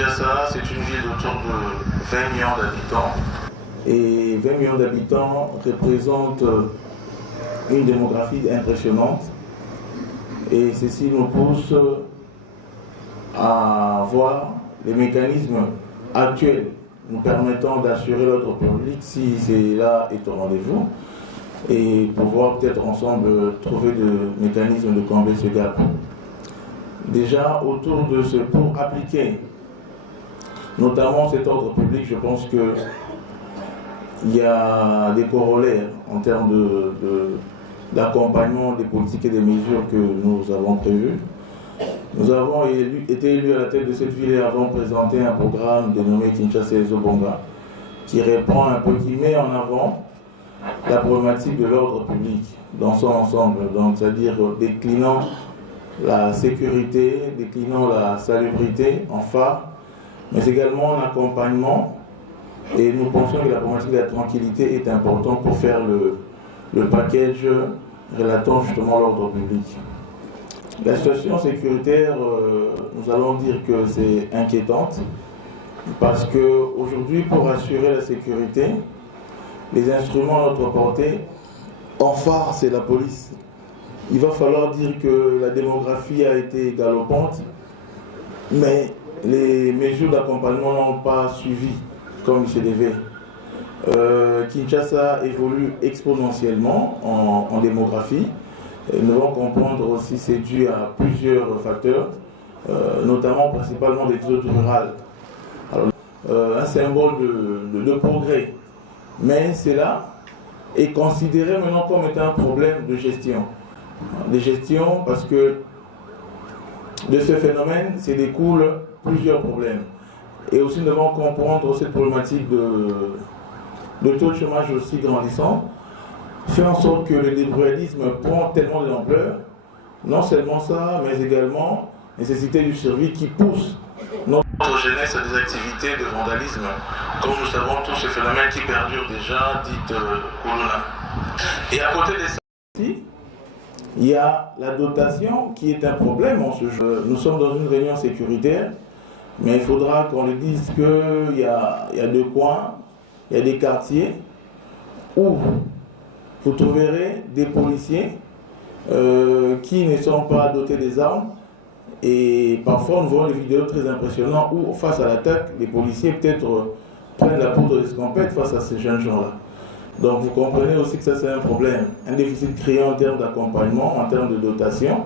Kinshasa, c'est une ville autour de 20 millions d'habitants. Et 20 millions d'habitants représentent une démographie impressionnante. Et ceci nous pousse à voir les mécanismes actuels nous permettant d'assurer l'ordre public si cela est au rendez-vous et pouvoir peut-être ensemble trouver des mécanismes de combler ce gap. Déjà, autour de ce, pour appliquer notamment cet ordre public, je pense qu'il y a des corollaires en termes d'accompagnement des politiques et des mesures que nous avons prévues. Nous avons été élus à la tête de cette ville et avons présenté un programme dénommé Kinshasa Ezobonga qui répond un peu, qui met en avant la problématique de l'ordre public dans son ensemble, donc c'est-à-dire déclinant la sécurité, déclinant la salubrité en phare, mais également en accompagnement. Et nous pensons que la problématique de la tranquillité est importante pour faire le package relatant justement l'ordre public. La situation sécuritaire, nous allons dire que c'est inquiétante, parce qu'aujourd'hui, pour assurer la sécurité, les instruments à notre portée, en phare, c'est la police. Il va falloir dire que la démographie a été galopante, mais les mesures d'accompagnement n'ont pas suivi comme il se devait. Kinshasa évolue exponentiellement en démographie. Nous devons comprendre aussi que c'est dû à plusieurs facteurs, notamment principalement l'exode rural. Alors, un symbole de progrès, mais cela est considéré maintenant comme étant un problème de gestion. De gestion parce que de ce phénomène, se découlent plusieurs problèmes. Et aussi nous devons comprendre cette problématique de taux de chômage aussi grandissant, fait en sorte que le débrouillardisme prend tellement de l'ampleur, non seulement ça, mais également nécessité du survie qui pousse notre jeunesse à des activités de vandalisme, comme nous savons tous ce phénomène qui perdure déjà, dit Corona. Et à côté de ça, il y a la dotation qui est un problème en ce jeu. Nous sommes dans une réunion sécuritaire, mais il faudra qu'on le dise qu'il y a deux coins, il y a des quartiers où vous trouverez des policiers qui ne sont pas dotés des armes. Et parfois, nous voyons des vidéos très impressionnantes où, face à l'attaque, les policiers peut-être prennent la poudre d'escampette face à ces jeunes gens-là. Donc, vous comprenez aussi que ça, c'est un problème. Un déficit criant en termes d'accompagnement, en termes de dotation.